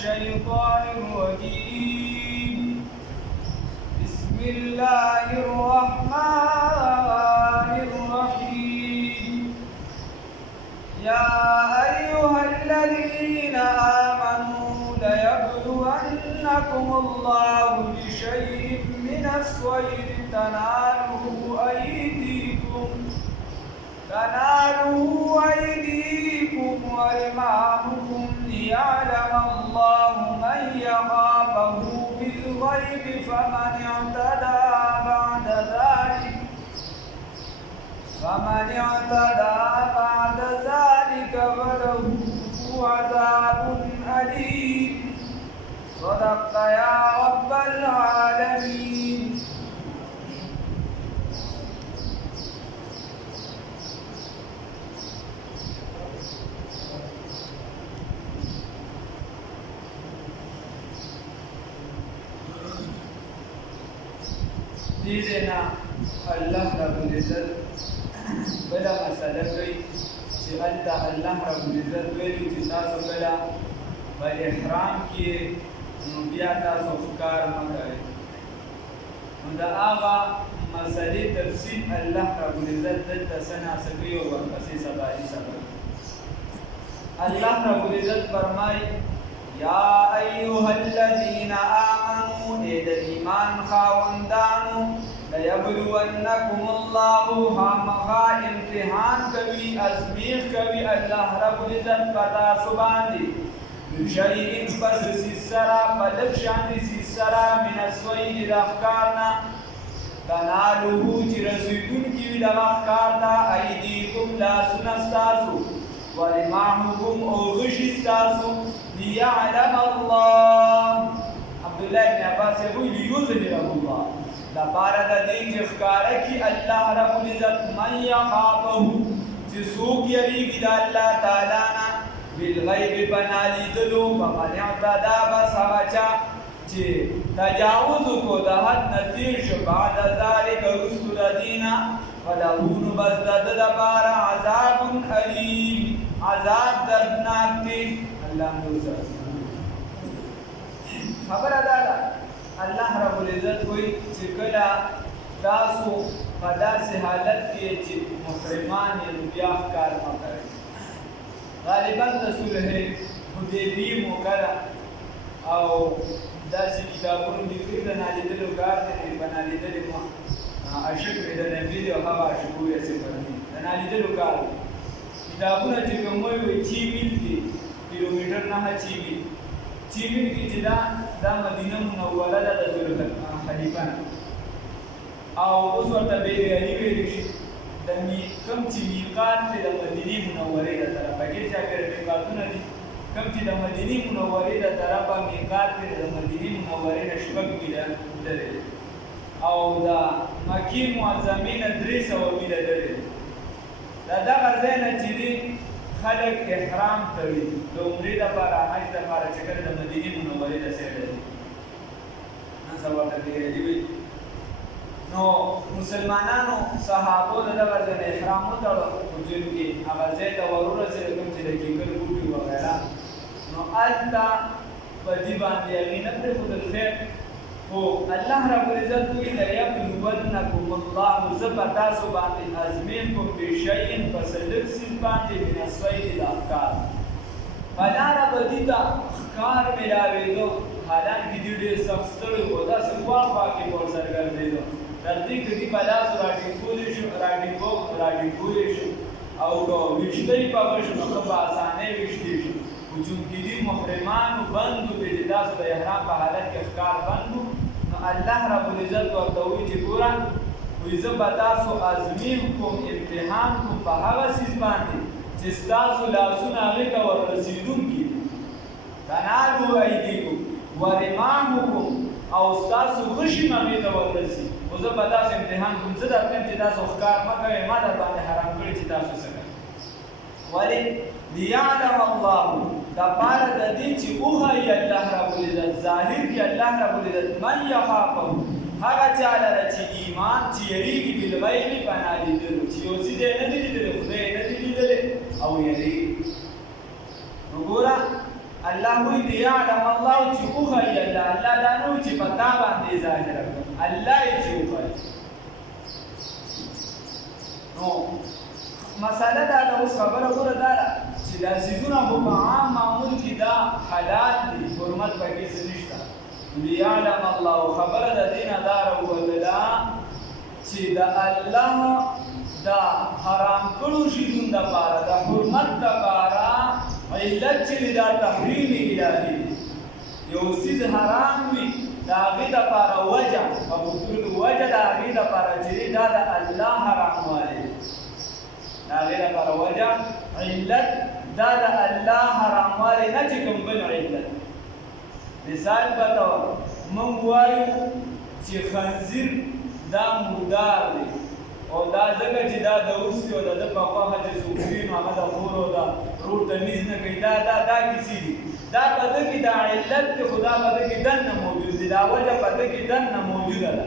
الشيطان الرجيم بسم الله الرحمن الرحيم يا أيها الذين آمنوا ليبلونكم الله بشيء من الصيد تناله أيديكم ورماحكم ليعلم الله من يخافه بالغيب فمن اعتدى بعد ذلك فله عذاب أليم صدقت يا رب العالمين. دیدنا الله رب العزت بلا مسئله کوي چې الله رب العزت ویلي چې تاسو بلا په احرام کې نو بیا تاسو ښکار مه کوئ. نو د هغه مسئلې تفصیل الله رب العزت دلته څه ناڅه کوي او ورپسې سبایي سبب الله رب العزت فرمایي یا ایها الذین آمنوا اے د ایمان خاوندانو لیبلونکم الله خامخا امتحان کوي ازمیخ کوي الله رب العزت په تاسو باندې بشیء پس سیسرا پلک شاندې سیسرا من الصید د ښکارنا تنالوه چې رسیدونکي وي دغه ښکار ته ایدیکم لاسونه ستاسو ورماحکم او غشي ستاسو ليعلم الله عبد الله بن عباس يقول ليظهره الله لپاره د دې چې ښکاره کړي الله رب العزت من يخافه چې څوک یریږي د الله تعالی نه بالغیب په نالیدلو فمن اعتدى بس هغه چا چې تجاوز کو د حد نه تېر شو بعد ذلک وروسته د دې نه فله نو بس د ده دپاره عذاب علیم عذاب دردناک دی. الله خبره دا ده الله رب العزت وایي چې کله تاسو په داسې حالت کې چې محرمان یې نو بیا ښکار مه کوئ. غالبا د صلح حدیبیې موقعه او داسې کتابونو لیکلي د نالیدلو کار دی په نالیدلې عاشق دی د نبي دی او هغه عاشقو یې صفت دي د نالیدلو کار کتابونه چې کوم وایي چې میل دي کیلومتر نه چیمین کې چې دا مدینه منوره ده د ذوالحلیفه او اوس ورته بیرغلي ویلی شي د کوم چې میقات دی د مدینې منورې د طرفه کې چې اگر میقاتونه دي کوم چې د مدینې منورې د طرفه میقات دی د مدینې منورې نه شپږ میله لري او د مکې معظمې نه 300 میله لري. د دغه ځای نه چې دی خلق احرام کوي د عمرې لپاره حج لپاره چې کله د مدینې منورې د سیډه دي نن سبا ته دی وي نو مسلمانانو صحابو د دغه ځای نه احرام وتړه وجود کې هغه ځای ته ورورسېدل کوم چې د کیکر بوټي وغیره نو هلته په دې باندې هغې نه پرېښودل خیر خو الله رب العزت وایي لیبلونکم الله زه په تاسو باندې ازمین کوم بشیء په څه لږ څیز باندې من الصید د ښکار په لاره به دې ته ښکار میلاوېدو حالانکې دوی ډېر سخت ستړي وو داسې خواخوا کې به ورسره ګرځېدو تر دې که دوی په لاسو راټینګولی شو او که ویشته یې پغه شو نو ښه په اسانۍ ویشتې شو خو چونکې دوی محرمانو بند وو چې تاسو د احرام په حالت کې ښکار بند وو نو الله رب العزت ورته وایي چې ګوره وایي زه به تاسو ازمین کوم امتحان کوم په هغه څیز باندې چې ستاسو لاسونه هغې ته وررسېدونکي تنالو ایدیکم ورماحکم او ستاسو غشي هم هغې ته وررسي خو زه به تاسو امتحان کوم زه درته یم چې تاسو ښکار مه کوئ ما در باندې حرام کړي چې تاسو څه کوئ ولې لیعلم الله دپاره د دې چې وښایي الله رب العزت ظاهر کړي الله رب العزت من یخافه هغه چا لره چې ایمان چې یریږي بالغیب په نالیدلو چې یو څیز یې نه دی لیدلی خدای یې نه دی لیدلی او یریږي نو ګوره الله وی لیعلم الله چې وښایي الله دا نه وي چې په تا باندې ظاهره کړم الله یې چې وښایي. نو مسله دا ده، اوس خبره ګوره دا ده چې دا څیزونه خو په عام معمول کې دا حلال دي، حرمت پکې څه نشته. لیعلم الله خبره د دې نه دا راووتله چې د الله دا حرام کړو شیزون دپاره د حرمت دپاره علت چې دا تحریم الهي دی. یو څیز حرام وي د هغې دپاره وجه په بطول وجه د هغې دپاره چې دا د الله حراموالی دی، د هغې دپاره وجه علت دا د الله حراموالی نه چې کوم بل علت. مثال په طور موږ وایو چې خنزیر دا مردار دی او دا ځکه چې دا د اوس دی او د ده په خواښه چې څوک خوري نو هغه د خور او د رور تمیز نه کوي. دا کیسې دي، دا په ده کې دا علت دی خو دا په ده کې دننه موجود دی، دا وجه په ده کې دننه موجوده ده.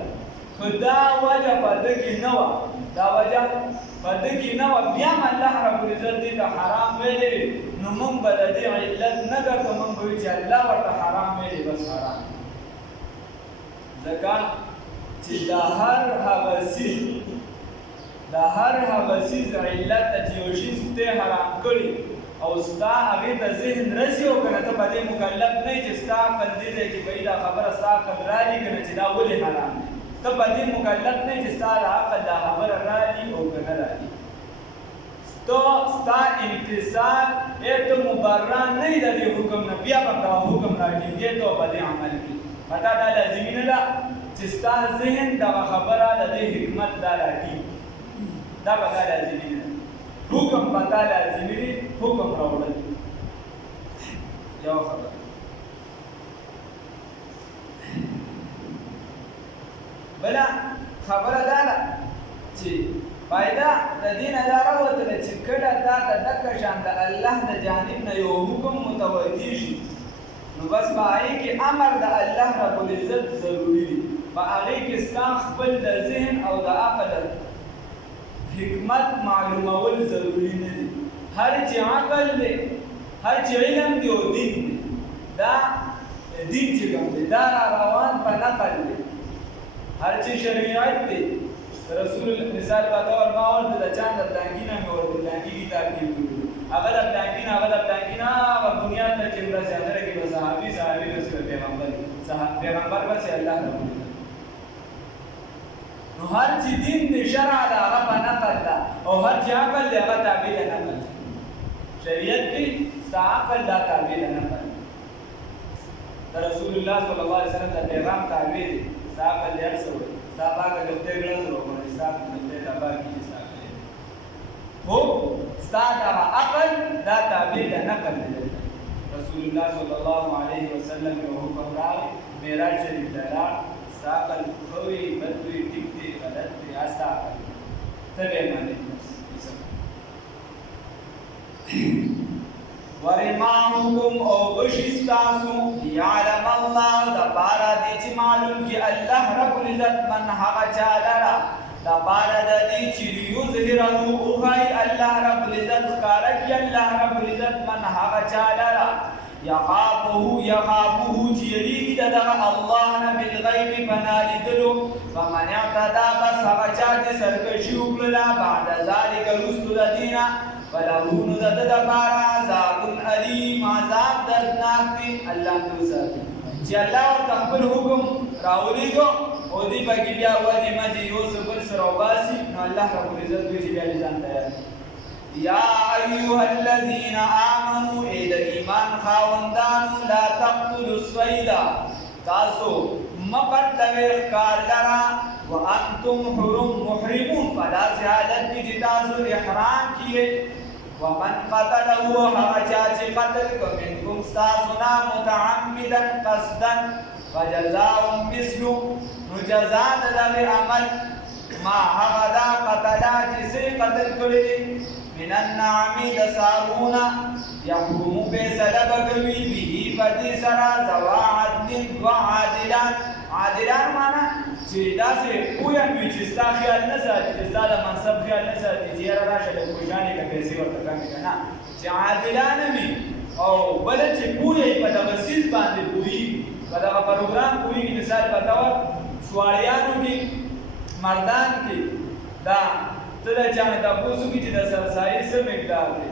خو دا وجه په ده کې نه وه، دا وجه په ده کې نه وه، بیا هم الله ربالعزت دې ته حرام ویلی نو موږ به د دې علت نه ګټو، موږ به وایو چې الله ورته حرام ویلی بس حرام. ځکه چې دا هر هغه څیز علت ته چې یو شي ته حرام کړي او ستا هغې ته ذهن رسي او که نه ته په دې مکلف نه یې چې ستا عقل دې دی چې بهي دا خبره ستا عقل رالي که نه چې دا ولې حرام دی. ته په دې مکلف نه یې چې ستا د عقل دا خبره رالي او که نه رالي. ستا امتثال ته مبرا نه یې د دې حکم نه، بیا به دا حکم راټینګې ته په دې عمل کړي. په تا دا لازمي نه ده چې ستا ذهن دغه خبره د دې حکمت دا راټینګ، دا به تا لازمي نه ده. حکم په تا لازمي دی، حکم راوړل یو خبره. بله خبره دا ده چې فایده د دې نه دا راوتله چې کله تا ته دغه شان د الله د جانب نه یو حکم متوجه شي نو بس په هغې کې امر د الله ربالعزت ضروري دی. په هغې کې ستا خپل د ذهن او د عقل حکمت معلومول ضروري نه دي. هر چې عقل دی، هر چې علم دی او دین دی، دا دین چې کوم دی دا را روان په نقل دی. هر چې شریعت دی رسول مثال په طور ما ورته د چا د پلانکي نه مې ورته پلانکي کتاب کې وګورو هغه د پلانکي نه هغه بنیاد ته چې ورسې هغه کې به صحابي رسول پیغمبر بسې الله ربالعزت. نو هر چې دین دی شرع ده هغه په نقل ده او هر چې عقل دی هغه تابع د نقل. شریعت کې ستا عقل دا تابع د نقل، د رسول الله صلی الله علیه وسلم د پیغام تابع دی. ستا عقل دی هر څه وایي، ستا پاکه ګفتې ګړز وکړئ، ستا ګفتې ډبا کېږي ستا کړی خو ستا دغه عقل دا تابع د نقل دی. رسول الله صلی الله علیه وسلم یو حکم راغی معراج شریف ته لاړ، ستا عقل ښه وي بد وي ټیک دی غلط دی هغه ستا عقل ته به یې مانې ورماحکم او غشي ستاسو یعلم الله دپاره دی چې معلوم کړي الله ربالعزت من هغه چا لره دپاره د دې چې لیظهره وښایي الله ربالعزت ښکاره کړي الله ربالعزت من هغه چا لره یخافه چې یریږي د دغه الله نه بالغیب په نالیدلو فمن اعتدا بس هغه چا چې سرکشي وکړله بعد ذلک وروستو د دې نه فله نو د ده دپاره عذاب علیم عذاب دردناک دی. الله دې وساتي چې الله ورته خپل حکم راولېږو او دې پکې بیا ودې مدې یو څه بل سره وباسي نو الله ربالعزت وایي چې بیا دې ځان تیار یا ایها الذین آمنوا ای د ایمان خاوندانو لا تقتلوا الصید تاسو مقتلوئ ښکار لره وانتم محرمون په داسې حالت کې چې تاسو احرام کیئ ومن قتله هغه چا چې قتل کو منکم ستاسو نه متعمدا قصدا فجزاء مثل نو جزا د دغه عمل ما هغه دا قتلا چې څه قتل کړي من النعم د څاروونه یحکم فیصله به کوي به په دې سره ذوا عدل دوه عادلان معنا چې داسې پوهه وي چې ستا خیال نه ساتي چې ستا د منصب خیال نه ساتي چې یاره راشه د کوژانې که پیسې ورته کمې که نه چې عادلانه وي او بل چې پوهې په دغه سیس باندې پوهېږي په دغه پروګرام پوهېږي مثال په طور سواریانو کې مردان کې دا ته د چا نه تپوس وکړي چې د سرسایي څه مقدار دی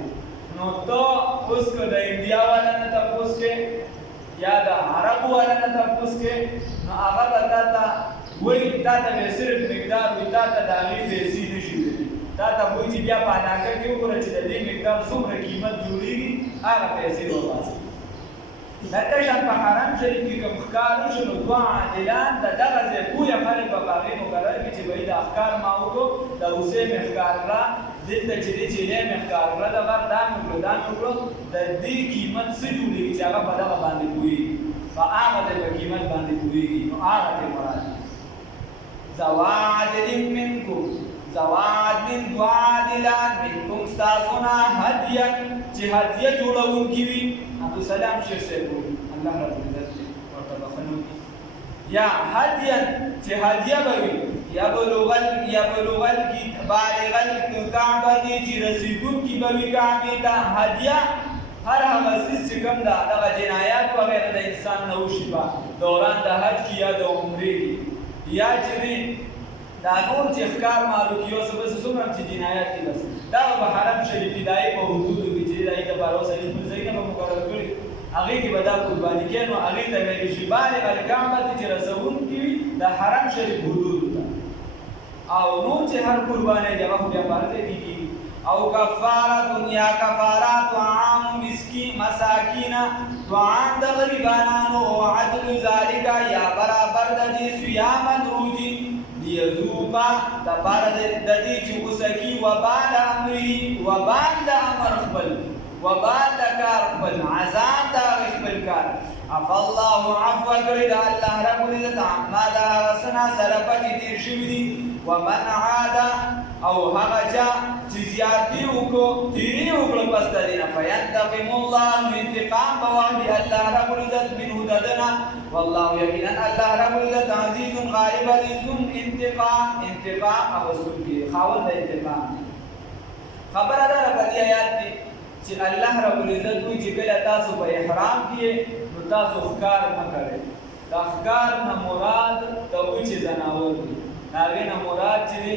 نو ته اوس که د انډیا والا نه تپوس کې یا د عربو والا نه تپوس کې نو هغه به تا ته وایي تا ته به صرف مقدار وي تا ته د هغې پیسې نه شي ویلی تا ته وایي چې بیا په علاقه کې وګوره چې د دې مقدار څومره قیمت جوړېږي هغه پیسې وباسي لکه شان په حرم شریف کې کوم ښکار وشو نو دوه عادلان د دغه ځای پوهه خلک به په هغې مقرر کړي چې وایي دا ښکار ما وکړو د اوسې مې ښکار کړه دلته چې دی چیلۍ مې ښکار کړه د غر دا مې وکړو دا مې وکړو د دې قیمت څه جوړېږي چې هغه په دغه باندې پوهېږي په هغه ځای په قیمت باندې پوهېږي نو هغه ته مراد ذوی عدل منکم ذوی عدل دوه عادلان منکم ستاسو نه هدیه چې هدیه جوړونکي وي عبدالسلام شیخ صاحب الله رب العزت ورته بخښنه وکړي یا هدیه چې هدیه به وي بالغ الکعبة چې رسیدونکي به وي کعبې ته هدیه هر هغه څیز چې کوم ده دغه جنایات وغیره د انسان نه وشي په دوران د حج کې یا د عمرې کې یا چې دی دا نور چې ښکار مالو کې یو څه بس څومره چې جنایات دي بس دا به حرم شریف دای په حدودو کې چې دای ته بارو سره خپل ځایونه به مقرر کړي هغې کې به دا قرباني کوي نو هغې ته ویل شي بالغ الکعبة چې رسوونکي وي د حرم شریف حدودو ته او نور چې هر قربانۍ دی هغه خو بیا پاره ځای کې کېږي او کفاره یا کفاره طعام مساکین طعام د غریبانانو او عدل ذالک یا برابر د دې صیاما روزي لیذوقا دپاره د دې چې وسکي وبال امره وبال د امر خپل وبال د کار خپل عذاب د هغې خپل کار عفا الله عفوه کړې د الله رب العزت عما د هغه څه نه سلفه چې تېر شوي دي ومن عاد او هغه چا چې زیاتې وکړو تېرې وکړو پس د دې نه فینتقم الله نو انتقام به واخلي الله رب العزت منه د ده نه والله یقینا الله رب العزت عزیز غالب عزیز انتقام اخیستونکی خاوند د انتقام خبره ده په دې آیات کې چې الله رب العزت وایي چې کله تاسو په احرام کې نو تاسو ښکار مه کوئ دا ښکار نه مراد د وچې ځناور دي د هغې نه مراد چې دی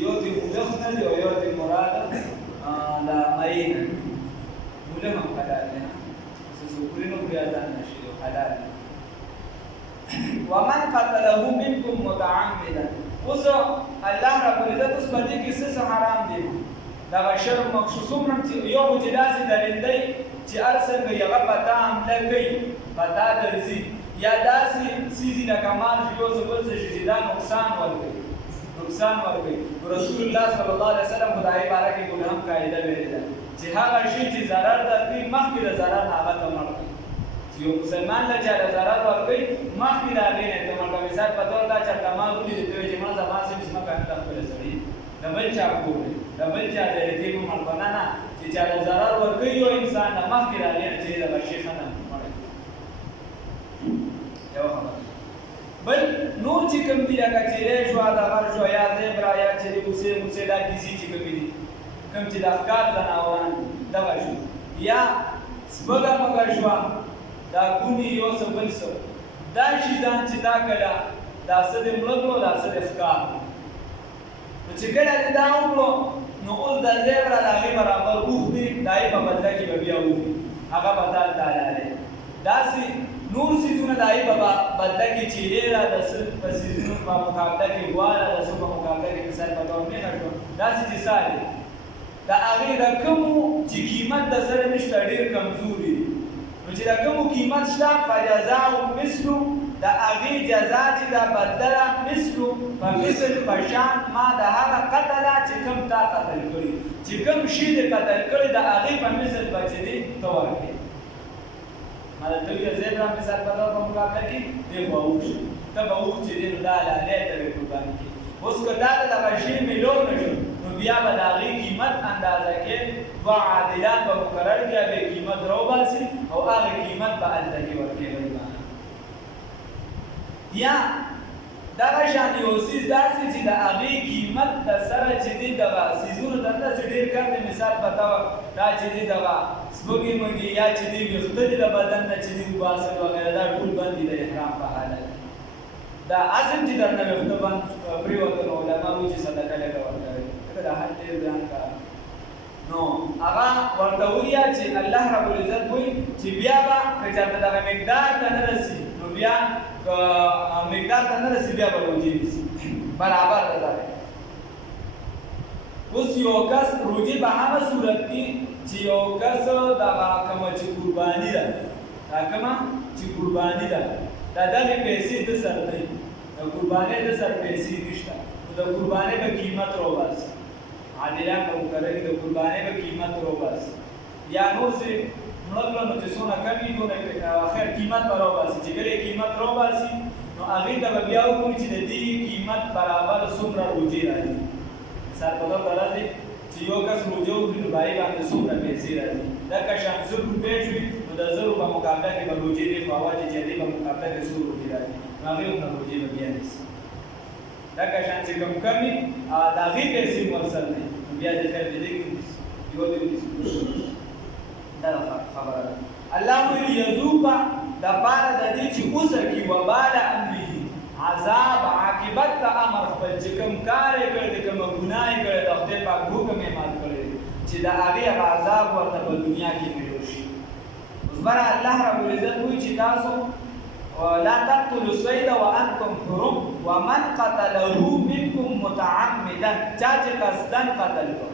یو د مولخ نه دی او یو د مراد د مری نه دی مولخ هم حلال دی څه وکړي نو بیا ځان نه شي حلال دی ومن قتله منکم متعمدا اوس الله رب العزت اوس په دې کې څه حرام دي دغه شرم مخصوص څومره چې یو خو چې داسې درندی چې هر څنګه یې هغه په تا حمله کوي په تا درځي یا داسې څیزي لکه مال شي یو څه بل څه شي چې دا نقصان ورکوي رسول الله صلی الله علیه وسلم په دې باره کې موږ هم قاعده ویلې ده چې هغه شی چې ضرر درکوي مخکې د ضرر نه هغه ته مړ کړي چې یو مسلمان له چا ضرر ورکوي مخکې د هغې نه ته مړ کړه مثال په طور دا چېرته ما ولید ته وایي چې مړه زما صاحب ځمکه نه ده خپله سړي د بل چا کور دی د بل چا دی د دې مه مړ کړه نه چې چا له ضرر ورکوي یو انسان نه مخکې د هغې نه چې دغه شي ښه نه مړ یوه خبره بل نور چې کوم دي لکه چیرې شوه د غر شوه یا زیبرا یا چې د اوسې دا کیسې چې کومې دي کوم چې د ښکار ځناوران دغه شو یا سپږه مږه شوه دا ګونې یو څه بل څه دا شیزان چې دا کله دا څه د مړه کړو دا څه د ښکار نو چې کله دې دا وکړو نو اوس د زیبرا د هغې برابر اوښ دي د هغې په بدله کې به بیا وخوري هغه به تا حلالې داسې نور سیزونه د هغې په بدله کې چیرې را د څه په سیزونو په مقابله کې غوا را د څه په مقابله کې مثال په طور میخه شوه داسې چې څه دی د هغې د کومو چې قیمت د سره نشته ډېر کمزوري نو چې د کومو قیمت شته فجزاء مثلو د هغې جزا چې دا بدله مثلو په مثل په شان ما د هغه قتله چې کوم تا قتل کړي چې کوم شي دې قتل کړي د هغې په مثل به چې دی ته ورکړې مطلب ته ویل زیبرا مثال په طور په مقابله کې دی به اوښ شي ته به اوښ چې دی نو دا حلالۍ ته به قرباني کړي اوس که تا ته دغه شی میلو نه شو نو بیا به د هغې قیمت اندازه کې دوه عادلان به مقرر کړي هغې قیمت راوباسي او هغې قیمت به هلته کې ورکوي یا دغه شان یو څیز داسې چې د هغې قیمت د سره چې دی دغه څیزونو ته داسې ډېر کم دی. مثال په طور دا چې دی دغه سپږې مږې یا چې دی ویښته دي د بدن نه چې دی وباسل وغیره دا ټول بند دي د احرام په حالت. دا اصل چې درنه ویښته بند پرېوته نو علما وایي چې صدقه لږه ورکوئ ځکه دا حد ډېر ګران کار نو هغه ورته ووایه چې الله رب العزت وایي چې بیا به که چېرته دغه مقدار ته نه رسي نو بیا مقدار ته نه رسي بیا به روجې نیسي برابر ده دا. اوس یو کس روجې په هغه صورت کې چې یو کس دغه کومه چې قرباني ده دا کومه چې قرباني ده دا دغې پیسې د سر دی د قربانۍ د سر پیسې نشته نو د قربانۍ به قیمت راوباسي. عادلان به مقرري د قربانۍ به قیمت راوباسي یا نور څه مړه کړه نو چې څونه کم وي نو اخر قیمت به راوباسي. چې کله قیمت راوباسي نو هغې ته به بیا وګوري چې د دې قیمت برابر څومره روجې راځي. مثال په طور راځي چې یو کس روجه وکړي نو باندې باندې څومره پیسې راځي. لکه شان 100 روپۍ شوي نو د 1000 په مقابله کې به روجې دی خو هوا چې دې په مقابله کې 100 روپۍ راځي نو هغې هم روجې به بیا نیسي. لکه شان چې کم کم وي د هغې پیسې ورسره دی نو بیا د خیر د دې کې ونیسي یو دې ونیسي. دا خبره ده. الله ویل یذوبه دپاره د دې چې وسکي وبال امره عذاب عاقبت د امر خپل چې کوم کار یې کړی دی کومه ګناه یې کړی د خدای پاک حکم یې مات کړی دی چې د هغې هغه عذاب ورته په دنیا کې ملو شي. اوس بره الله رب العزت وایي چې تاسو لا تقتلوا الصيد وانتم حرم ومن قتله منكم متعمدا چا چې قصدن قتل کړ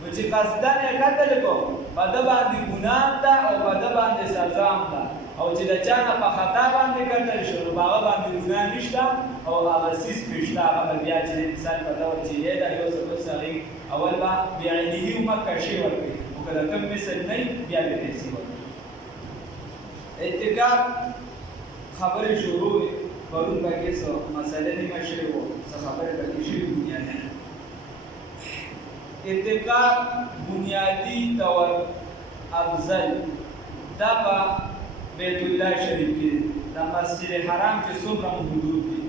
نو چې قصدن یې قتل کړ په ده باندې ګناه ده او په ده باندې سزا هم ده او چې د چا نه په خطا باندې قتل شو نو په هغه باندې ګناه نشته او هغه څیز پرې شته هغه به بیا چې مثال په ډول چې دی دا یو څه بس هغې اول به بعینه ومکه شی ورکوي خو که د کوم مثل نه وي بیا به پیسې ورکوي. اتکاب خبرې شروع وې پرون پکې څه مسله نیمه شوې وه څه خبرې پکې شوې بنیادي. اتکاب بنیادي طور افضل دا په بیت الله شریف کې د مسجد حرام چې څومره حدود دي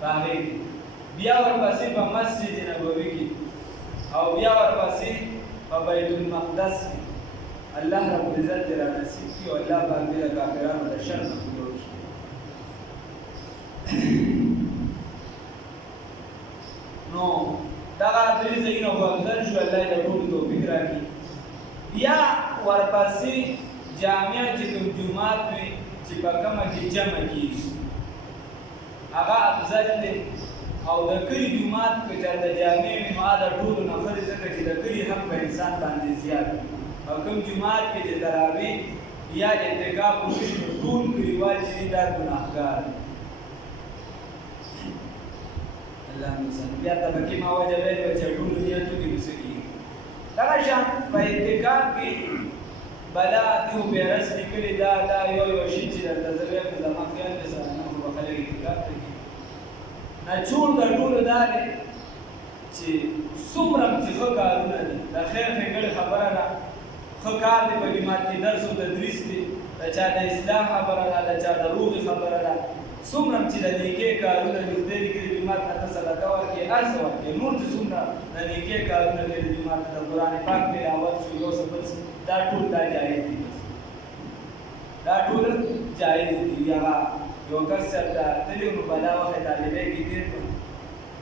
په هغې کې بیا ورپسې په مسجد نبوي کې او بیا ورپسې په بیت المقدس کې الله رب العزت دې رانصیب کړي او الله باندې د کافرانو د شر نه جوړ شي. نو دغه درې ځایونه خو افضل شو الله دې ټولو توفیق راکړي. بیا ورپسې جامع چې کوم جومات وي چې په کومه کې جمع کېږي هغه افضل دی او د کلي جومات که چېرته جامع وي نو هغه د ټولو نه ښه دی ځکه چې د کلي حق په انسان باندې زیات وي او کوم جومات کې چې تراویح یا اعتکاف وشي نو ټول کلیوال چې دي دا ګناهګار دي. اللهم صل بیا ته پکې ما وجه ویلې وه چې ټولو نیتو کې وسه کېږي. دغه شان په اعتکاف کې بلا دیو بیرس لیکلي دا یو شي چې درته زه وایم زما خیال دی سره نه خو به خلک اعتکاف ته کېږي. نچوړ د ټولو دا دی چې څومره چې ښه کارونه دي د خیر ښېګړې خبره ده ښه کار دی په جومات کې درس و تدریس دی د چا د اسلام خبره ده د چا د روغې خبره ده څومره چې د نیکۍ کارونه دي خدای لیکلي جومات ته ته صدقه ورکړې هر څه ورکړې نور چې څومره د نیکۍ کارونه دي د جومات ته د قرآن پاک تلاوت شو یو څه بل دا ټول دا جایز دي دا ټول جایز دي. هغه یو کس چېرته تللی نو په دا وخت یې طالبۍ کې تېر کړ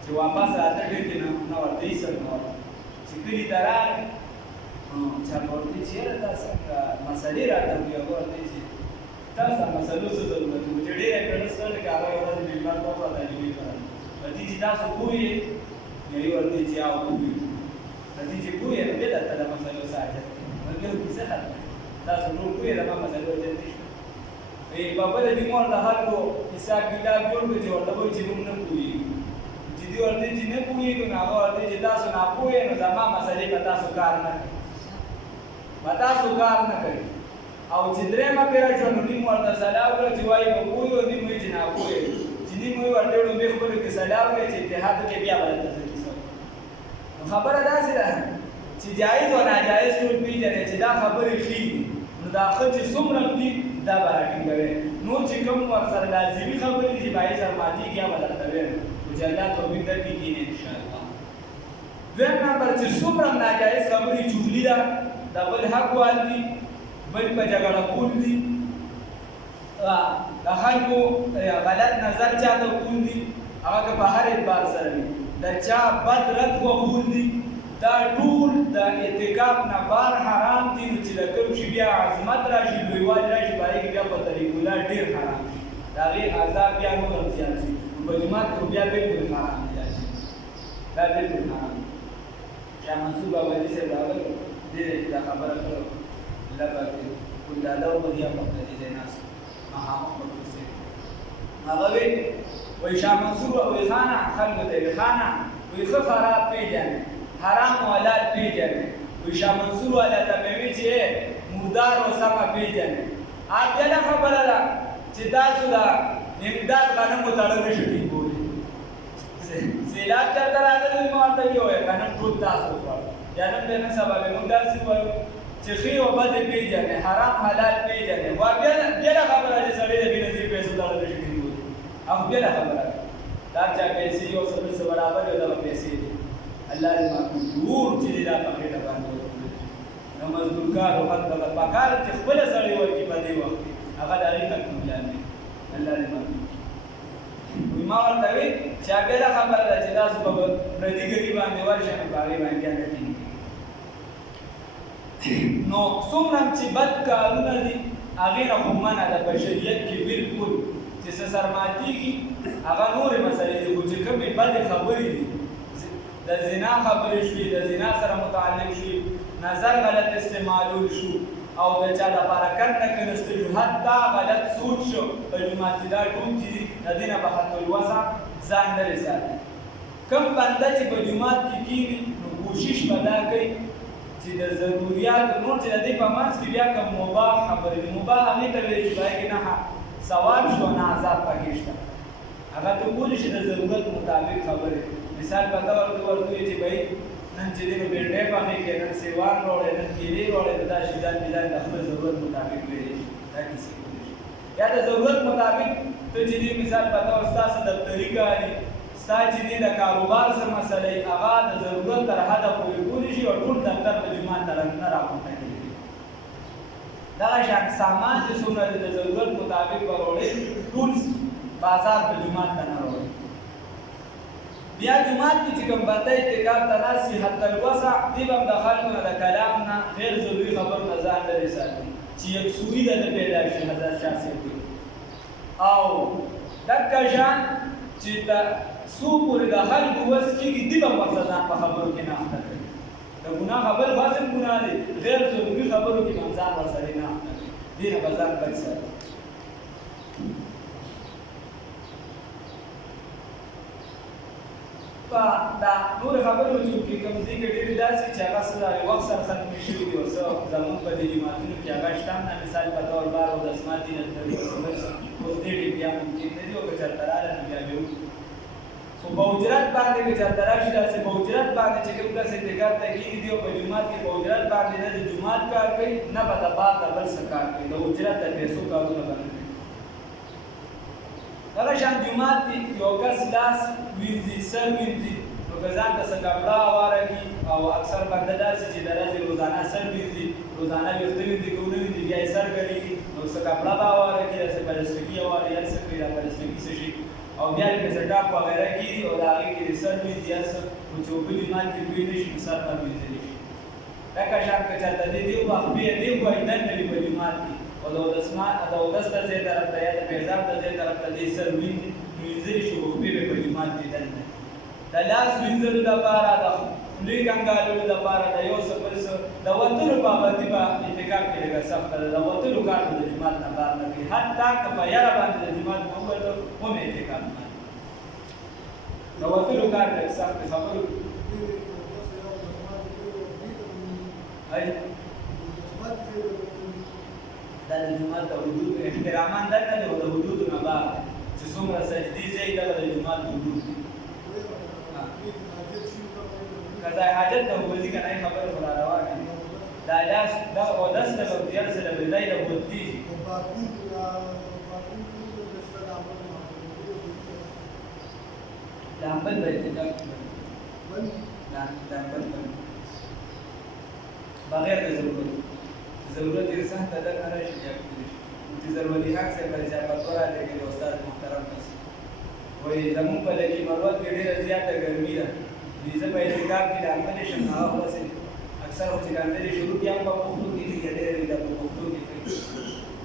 چې واپس راته ډېر کې نه ورته هېڅ نه ورته چې کلي ته راغی چا به ورته وایي چې یاره دا څنګه مسلې راته وایي هغه ورته وایي چې تاسو مسلو څه ضرورت و چې ډېره یې کړه ستړې که هغه یوه ورځ مېلمه ته وکړه تعلیمي کړه راځي چې تاسو پوه یې یوې ورته وایي چې یا پوه یو راځي چې پوه یې نو بیا درته د مسلو څه حاجت دی بلکې کیسه ختمه تاسو نور پوه یې د ما مسلو حاجت نشته. په بله جمعه ورته خلکو حساب کتاب جوړ کړو چې ورته وایي چې موږ نه پوهېږو چې دوی ورته وایي چې نه پوهېږو نو هغه ورته وایي چې تاسو ناپوه یې نو زما مسلې په تاسو کار نه کوي په تاسو کار نه کوي. او چې درېیمه پېره شوه نو نیم ورته سلا وکړه چې وایي به پوه یو نیم وایي چې ناپوه یې چې نیم وایي ورته ډومبې خپلو کې سلا وکړه چې اتحاد وکړې بیا به درته څه کیسه نو خبره داسې ده چې جایز او ناجایز ټول پېژنې چې دا خبرې ښې دي نو دا ښه چې څومره دي دا به راټینګوي نو چې کوم ورسره لازمي خبرې دي چې باید سره ماتېږي یا به درته ویم خو چې الله توفیق درکړي کینې انشاءالله. دویم نمبر چې څومره ناجایز خبرې چغلي ده، د بل حق وال دي، بل په جګړه کول دي، د خلکو غلط نظر چاته کول دي، هغه که په هر اعتبار سره وي، د چا بد رد وښول دي، دا ټول د اعتکاف نه بار حرام دي. نو چې د کوم شي بیا عظمت راشي، لویوالی راشي، په هغې کې بیا په طریق الله ډېر حرام شي، د هغې عذاب بیا نور هم زیات شي. په جومات کې بیا بالکل حرام دي، دا بالکل حرام دي. شاه منصور بابلي صاحب راغلی، دې دا خبره کړې لکه ګلداده وبدیا مقتدي ځای ناست مخامخ به کوڅې هغه وایي شاه منصور وایي خانه خلکو ته وایي خانه وایي ښه خراب پېژنې، حرام و حلال پېژنې. وایي شاه منصور والا ته مې وایي چې مردار و سمه پېژنې. بیا دا خبره ده چې تاسو د امداد غنمو تړه نشو ټینګولی. سیلاب چېرته راغلی وي، ما ورته وویل غنم ټول تاسو وخوړ، یا نن دی نن سبا به موږ داسې وایو چې ښې و بدې پېژنې، حرام حلال پېژنې. بیا دا خبره چې سړی د بېنظیر پیسو تړه نشي ټینګولی، او بیا دا خبره ده دا چا پیسې یو څه بل څه برابر یو دغه پیسې دي. الله دې معقول ټول چې دې دا په خېټه باندې وکړي. نو مزدورکار او حق دغه پکار چې خپله سړی ورکړي په دې وخت کې، هغه د هغې حق ملان دی. الله دې معقول وایي ما ورته وایي چې بیا دا خبره ده چې تاسو به پردي ګټې باندې ورشئ، نو په هغې باندې بیا ګټې نه کېږي. نو څومره چې بد کارونه دي هغې نه خو منع ده په شریعت کې بالکل، چې څه سرماتېږي هغه نورې مسلې دي، خو چې کومې بدې خبرې دي، د زنا خبرې شوې، د زنا سره متعلق شوې، نظر غلط استعمالول شو، او د چا دپاره کټ نه کېناستل شو، حتی غلط سوچ شو په جومات کې، دا ټول چې دي د دې نه به حد الوسع ځان لرې ساتي. کوم بنده چې په جومات کې کښېني نو کوشش به دا کوي چې د ضروریاتو نور چې د دې په منځ کې بیا کوم مباح خبرې دي، مباح هغې ته ویل چې په هغې کې نه ثواب شو نه عذاب پکې شته، هغه ته کولی شي د ضرورت مطابق خبرې. مثال په طور ته ورته وایي چې بهی نن چې دی نو بېنډۍ پخې کړې، نن سیوان راوړی، نن کیلې راوړی، نو دا شیزان میزان د خپل ضرورت مطابق ویلی شي، دا کیسې کولی شي. یا د ضرورت مطابق ته چې دی مثال په طور ستاسو دفتري کاري، ستا چې دی د کاروبار سره مسله یي، هغه د ضرورت تر حده پورې کولی شي او ټول دفتر په جومات ته نه راغونډه کېږي. دغه شان سامان چې څومره د ضرورت مطابق به راوړئ، ټول بازار په جومات ته نه راوړئ. بیا جومات کې چې کوم بنده اعتکاف ته ناست وي، حتی الوسع دی به هم د خلکو نه د کلام نه غیر ضروري خبرو نه ځان لرې ساتي، چې یکسویي ده نه پیدا شي. حضرت شاه صاحب وایي او دقه شان چې څو پورې د خلکو وس کېږي، دی به هم ورته ځان په خبرو کې نه اخته کوي. د ګناه خبر خاصم ګناه دی، غیر ضروري خبرو کې به هم ځان ورسره نه اخته کوي، دې نه به ځان بچ ساتي. په دا نورې خبرې چې کوم ځای کې ډېرې داسې چې هغه څه د وخت سره ختمې شوي دي، او څه زمونږ په دې جوماتونو کې هغه شته هم نه. مثال په طور بار اودسمات دي، اوس دې ډېر بیا ممکن نه دي، او که چېرته راغله نو بیا به وکړو. خو په اجرت باندې که چېرته راشي، داسې په اجرت باندې چې کوم کس اعتکاف ته کېږي دي او په جومات کې په اجرت باندې نه د جومات کار کوي، نه به د بار د بل څه کار کوي، د اجرت د پیسو کارونه به نه کوي. دغه شان جومات کې یو کس لاس وینځي، سر وینځي، نو که ځان ته څه کپړه هواره کړي، او اکثر بنده داسې چې د ورځې روزانه سر وینځي، روزانه ویښته وینځي، که ونه وینځي بیا یې سر ګڼېږي، نو څه کپړه به هواره کړي، داسې پلاستیکي هواره هر څه کړي، دا پلاستیکي څه شي، او بیا یې پسې ټاپ وغیره کېږي، او د هغې کې د سر وینځي هر څه، نو چې اوبه جومات کې توی نه شي نو سر به وینځلی شي. دغه شان که چېرته دې وخت بیا دې وایي دننه وي په جومات کې، او د اودس ته ځای طرف ته یا د پیزاب ته ځای طرف ته دې سر وینځلي شي، خطبې به په جومات کې دننه د لاس وینځلو دپاره، د خولې کنګالولو دپاره، د یو څه بل څه د وتلو پابندي په اعتکاف کې لږه سخته ده. د وتلو کار به د جومات نه بار نه کوي، حتی که په یاره باندې د جومات نه ووتو هم اعتکاف نه کوي. د وتلو کار لږ سخت دی. خبرو دا د جومات د حدود احترامان دننه دی، او د حدودو نه بار دی، چې څومره سجدې ځای دغه د جومات حدود دي. که ځای حاجت ته وځي که نه یې خبره خو راروانه دي. دا لاس دا اودس ته به دیار سره به دی له بدلېږي. لامبل به اعتکاف لامبل بغیر د ضرورت انسان ته در نه راشي یا انتظار ولی حق سے پر اجابت ورا دیګي استاد محترم تاسو وای زمون په لګي مروت کې ډیره زیاته ګرمي ده دې زه په اعتکاف کې لامبل شم هغه واسه اکثر وخت ګاندې شروع کیام په پښتو کې ډېر د پښتو کې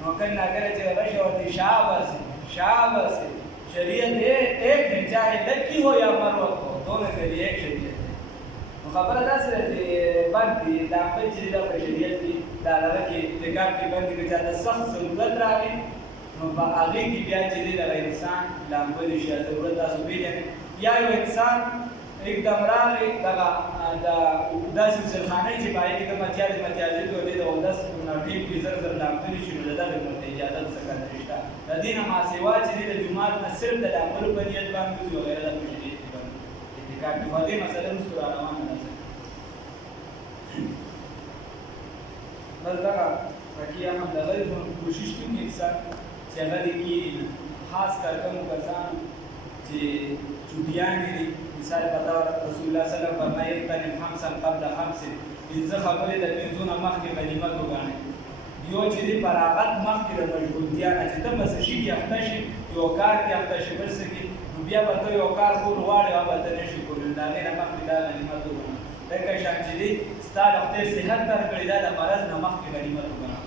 نو کله اگر چې راشي او دې शाबाश शरीयत एक है चाहे लड़की हो या मर्द हो दोनों के लिए एक शरीयत है मुखबर अदा से बंदी दापे जिला पर शरीयत की दाला के इत्तेकाब की बंदी के ज्यादा सख्त जरूरत रहे नो आगे की ब्याज जिले लगा इंसान लांबली शा जरूरत असुबी या यो इंसान एकदम राले लगा दा उदास सरखाने जी पाए कि मचाज तो दे दो 10 टीम की जर लांबली शुरू लगा में इजाजत सका रिश्ता दीन ما سوا چې د جمعات نه صرف د عمل په نیت باندې وغیرہ د مشریت باندې اعتکاف په دې مسله مستور روان نه بس دا راکیا هم د غیر کوشش کوي انسان چې هغه دې خاص کر کوم کسان چې چټیان دي مثال پتا رسول الله صلی الله علیه وسلم فرمایي تنم خمسا قبل خمس اذا خبره د پنځونه مخکې غنیمت وګڼي یو چې د فراغت مخکې د مشغولتیا نه چې ته بس شي کې اخته شي یو کار کې اخته شي بل څه کې نو بیا به ته یو کار کول غواړې او به ته نه شي کولی د هغې نه مخکې دا غنیمت وګڼه لکه شان چې دی ستا د خدای صحت درکړې دا د مرض نه مخکې غنیمت وګڼه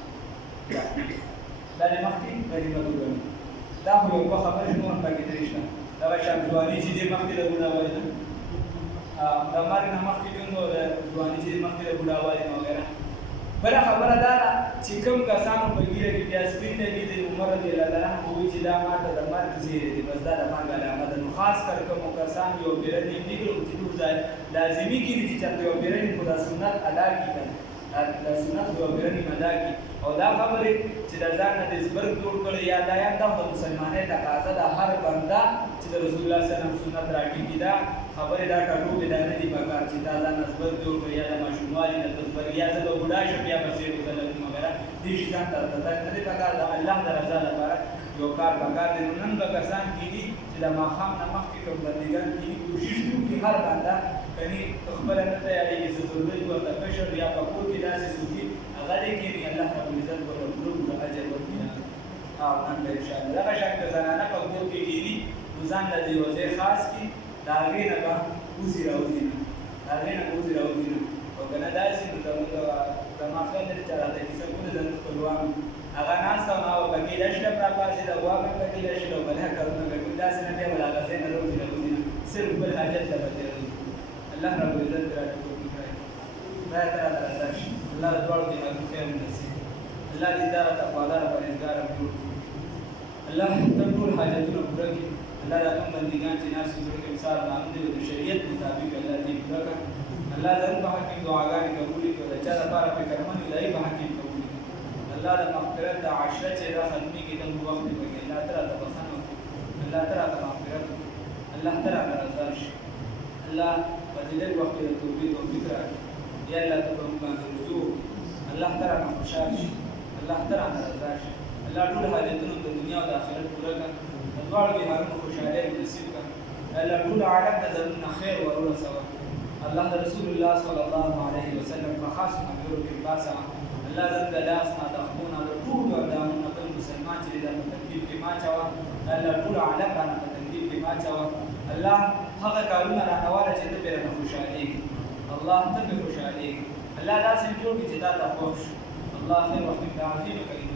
دا د مخکې غنیمت وګڼه دا خو یو ښه خبره شي نور هم پکې درې شته دغه شان ځواني چې دی مخکې د بوډاوالي نه د مرګ نه مخکې ژوند او د ځواني چې دی مخکې د بوډاوالي نه وغیره بله خبره دا ده چې کوم کسانو په ګیره کې بیا سپین نبي د عمر رضی الله عنه وایي چې دا ماته د مرګ زیری دی بس دا د مرګ علامه ده نو خاص کر کوم کسان یو بیرني نکړو چې ټول ځای لازمي کېږي چې چېرته یو بیرني خو دا سنت ادا کړي دا سنت یو بیرني ادا کړي او دا خبرې چې د ځان نه د زبرګ جوړ کړی یا دا یا د مسلمانۍ تقاضا ده هر بنده چې د رسول الله صلی الله علیه وسلم سنت راټینګي دا خبرې دا ټاټوبې دا نه دي پکار چې دا ځان نه زبرګ جوړ کړي یا د ماشوموالي نه زبرګ یا زه به بوډا شم یا به سیر وکړم وغیره دې شي ځان ته نه دي پکار د الله د رضا لپاره یو کار پکار دی نو نن به کسان کېږي چې د ماښام نه مخکې کوم بندګان کېږي کوشش وکړي هر بنده کني خپله نه تیارېږي څه ضرورت ورته کشر یا په کور کې داسې څوکي هغه دې کېږي الله رب العزت ورته پوره اجر ورکړي او نن به انشاءالله دغه شان که زنانه په کور کې ډېري نو ځان له دې یو ځای خاص کړي د هغې نه به وځي راوځي نه د هغې نه به وځي راوځي نه او که نه داسې نو زموږ زما خیال دی چې راته کیسه کوله زموږ خپلوان هغه ناسته او هغه پکې لشله راپاڅېده او هغه پکې لشله او بل کارونه به کوي داسې نه بیا به له هغه ځای نه راوځي راوځي نه صرف بل حاجت ته به تېروي الله رب العزت دې راته توفیق راکړي خدای ته راته رضا شي الله د دواړو دې خیر ونصیب الله دې داره تقواداره پرهیزګاره جوړ کړي الله ته ټول حاجتونه پوره کړي الله دا کوم بندګان چې ناست زړه کې مثال باندې دي د شریعت مطابق الله دې پوره کړي الله زموږ په حق کې دعاګانې قبول کړي او د چا لپاره فکر مند الهي په حق کې قبول کړي الله د مغفرت د عشره چې دا ختمېږي د وخت کې الله تعالی ته بخښنه وکړي الله تعالی ته مغفرت وکړي الله تعالی ته رضا شي الله په دې لږ وخت کې د توبې توفیق راکړي یا الله ته په موږ باندې رجوع الله تعالی ته خوشحال شي الله تعالی ته رضا شي الله ټول حاجتونه د دنیا او د آخرت پوره کړي د دواړو بهارونو خوشحالۍ نصیب کړي الله ټول عالم ته زموږ خیر ورسوه الله د رسول الله صلی الله علیه وسلم په خاص مګرو کې باسه الله زموږ د لاس نه د خونه د ټولو اندامونو بل مسلمان چې دا په تکلیف کې ما چاوه الله ټول عالم باندې په تکلیف کې ما چاوه الله هغه کارونه راکواله چې ته پرې خوشحالېږي الله ته خوشحالېږي الله داسې جوړ کړي چې دا ته خوښ الله خیر وخت کې عافیت کوي